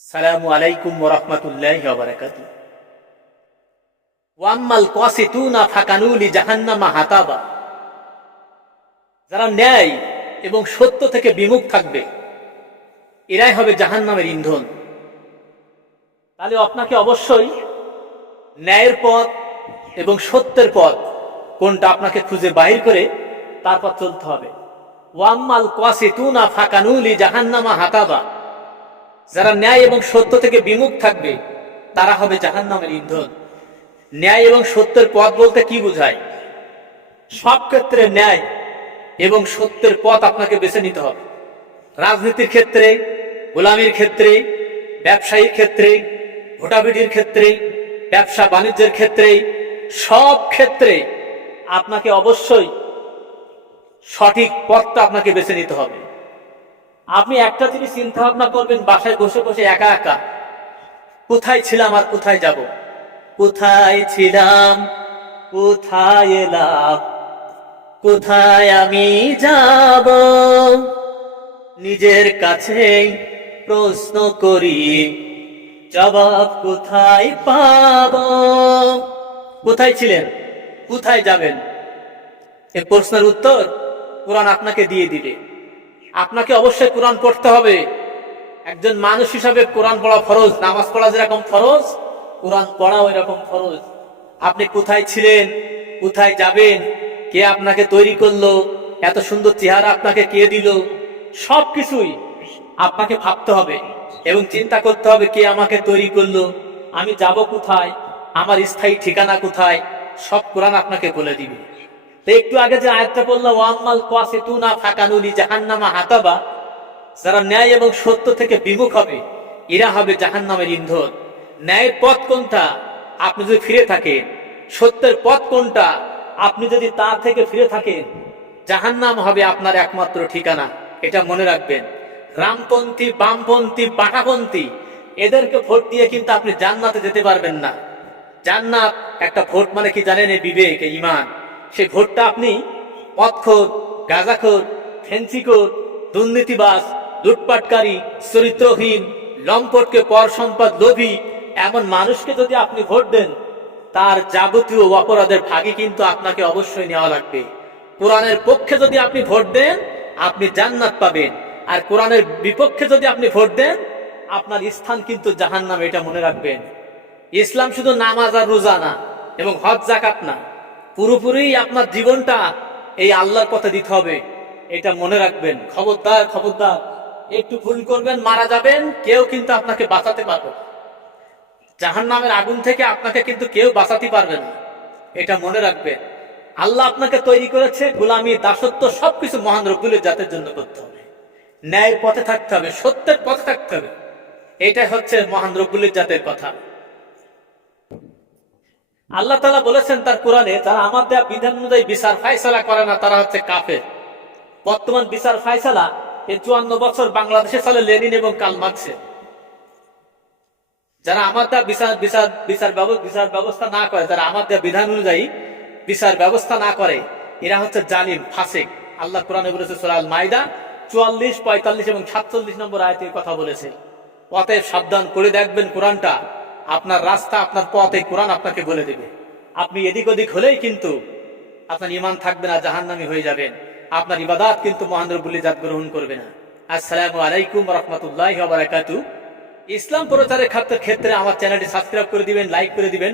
আসসালামু আলাইকুম ওয়া রাহমাতুল্লাহি ওয়া বারাকাতুহু। ওয়া আম্মাল কাসিতুনা ফাকানু লিজাহান্নামা হাতাবা। যারা ন্যায় এবং সত্য থেকে বিমুখ থাকবে এরাই হবে জাহান্নামের ইন্ধন। তাহলে আপনাকে অবশ্যই ন্যায়ের পথ এবং সত্যের পথ কোনটা আপনাকে খুঁজে বাইর করে তারপর চলতে হবে। ওয়া আম্মাল কাসিতুনা ফাকানু লিজাহান্নামা হাতাবা। যারা ন্যায় এবং সত্য থেকে বিমুখ থাকবে তারা হবে জাহান্নামের ইন্ধন। ন্যায় এবং সত্যের পথ বলতে কি বোঝায়? সব ক্ষেত্রে ন্যায় এবং সত্যের পথ আপনাকে বেছে নিতে হবে। রাজনীতির ক্ষেত্রে, গোলামির ক্ষেত্রে, ব্যবসায়ীর ক্ষেত্রে, ভোটাভুটির ক্ষেত্রে, ব্যবসা বাণিজ্যের ক্ষেত্রে, সব ক্ষেত্রে আপনাকে অবশ্যই সঠিক পথটা আপনাকে বেছে নিতে হবে। আপনি একটা জিনিস চিন্তা ভাবনা করবেন বাসায় বসে বসে একা একা, কোথায় ছিলাম আর কোথায় যাব, কোথায় ছিলাম কোথায় এলাম, কোথায় আমি যাব, নিজের কাছেই প্রশ্ন করি জবাব কোথায় পাব। কোথায় ছিলেন, কোথায় যাবেন, এই প্রশ্নের উত্তর কোরআন আপনাকে দিয়ে দিবে। আপনাকে অবশ্যই কোরআন পড়তে হবে। একজন মানুষ হিসাবে কোরআন পড়া ফরজ। নামাজ পড়া যেরকম ফরজ, কোরআন পড়াও এরকম ফরজ। আপনি কোথায় ছিলেন, কোথায় যাবেন, কে আপনাকে তৈরি করলো, এত সুন্দর চেহারা আপনাকে কে দিল, সবকিছুই আপনাকে ভাবতে হবে এবং চিন্তা করতে হবে কে আমাকে তৈরি করলো, আমি যাব কোথায়, আমার স্থায়ী ঠিকানা কোথায়, সব কোরআন আপনাকে বলে দিবে। তো একটু আগে যে আয়াতটা বললাম, ওয়াম্মাল কাসিতুনা ফাকানু লিজাহান্নামা হাতাবা, যারা ন্যায় এবং সত্য থেকে বিমুখ হবে এরা হবে জাহান্নামের ইন্ধন। ন্যায়ের পথ কোনটা, আপনি যদি ফিরে থাকেন, সত্যের পথ কোনটা, আপনি যদি তা থেকে ফিরে থাকেন, জাহান্নাম হবে আপনার একমাত্র ঠিকানা। এটা মনে রাখবেন। রামপন্থী, বামপন্থী, বাটাপন্থী এদেরকে ভোট দিয়ে কিন্তু আপনি জান্নাতে যেতে পারবেন না। জান্নাত একটা ভোট মানে কি জানেন? এই বিবেক, এই ঈমান। সেই ভোটটা আপনি মদখোর, গাঁজাখোর, ফেন্সিখোর, দুর্নীতিবাজ, লুটপাটকারী, চরিত্রহীন, লম্পটকে পর সম্পদ লোভী এমন মানুষকে যদি আপনি ভোট দেন, তার যাবতীয় অপরাধের ভাগই কিন্তু আপনাকে অবশ্যই নেওয়া লাগবে। কোরআনের পক্ষে যদি আপনি ভোট দেন আপনি জান্নাত পাবেন, আর কোরআনের বিপক্ষে যদি আপনি ভোট দেন আপনার স্থান কিন্তু জাহান্নামে। এটা মনে রাখবেন। ইসলাম শুধু নামাজ আর রোজা না এবং হজ যাকাত না, পুরোপুরি আপনার জীবনটা এই আল্লাহর পথে দিতে হবে। এটা মনে রাখবেন। খবরদার খবরদার, একটু ভুল করবেন মারা যাবেন, কেউ কিন্তু আপনাকে বাঁচাতে পারবে না। জাহান্নামের আগুন থেকে আপনাকে কিন্তু কেউ বাঁচাতে পারবে না। এটা মনে রাখবেন। আল্লাহ আপনাকে তৈরি করেছে গোলামি, দাসত্ব সবকিছু মহান রব্বুল জাতের জন্য করতে হবে। ন্যায়ের পথে থাকতে হবে, সত্যের পথে থাকতে হবে। এটাই হচ্ছে মহান রব্বুল জাতের কথা। আল্লাহ তাআলা বলেছেন তার কোরআনে, যারা আমার দেয়া বিধান অনুযায়ী বিচার ফায়সালা করে না তারা হচ্ছে কাফের। বর্তমান বিচার ফায়সালা এই 54 বছর বাংলাদেশে চলে লেনিন এবং কার্ল মার্কসে। যারা আমার দেয়া বিচার ব্যবস্থা না করে, যারা আমার দেয়া বিধান অনুযায়ী বিচার ব্যবস্থা না করে, এরা হচ্ছে জালিম, ফাসিক। আল্লাহ কোরআনে বলেছে সূরা আল মাইদা 44, 45 এবং 47 নম্বর আয়াতে কথা বলেছে। অতএব সাবধান করে দেখবেন, কোরআনটা আপনার রাস্তা, আপনার পথ এই কোরআন আপনাকে বলে দেবে। আপনি এদিক ওদিক হলেই কিন্তু আপনার ঈমান থাকবে না, জাহান্নামী হয়ে যাবেন। আপনার ইবাদত কিন্তু মহান রব্বুল জাত গ্রহণ করবে না। আসসালামু আলাইকুম ওয়া রাহমাতুল্লাহি ওয়া বারাকাতুহু। ইসলাম প্রচারের ক্ষেত্রে আমার চ্যানেলটি সাবস্ক্রাইব করে দিবেন, লাইক করে দিবেন।